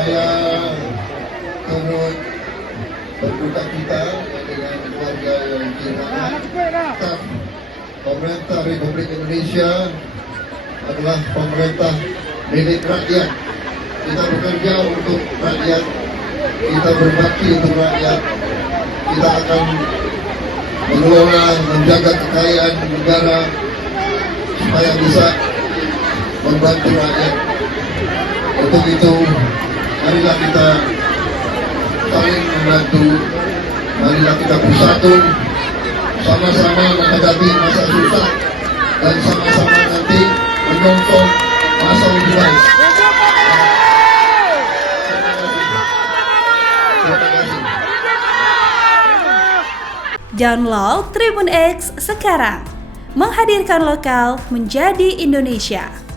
Saya turut berduka cita dengan keluarga yang kehilangan. Pemerintah Republik Indonesia adalah pemerintah milik rakyat. Kita bekerja untuk rakyat, kita berbakti untuk rakyat. Kita akan mengelola, menjaga kekayaan negara supaya bisa membantu rakyat. Untuk itu, marilah kita saling membantu, marilah kita bersatu, sama-sama menghadapi masa susah, dan sama-sama nanti menyongsong masa lebih baik. Terima kasih. Download Tribun X sekarang, menghadirkan lokal menjadi Indonesia.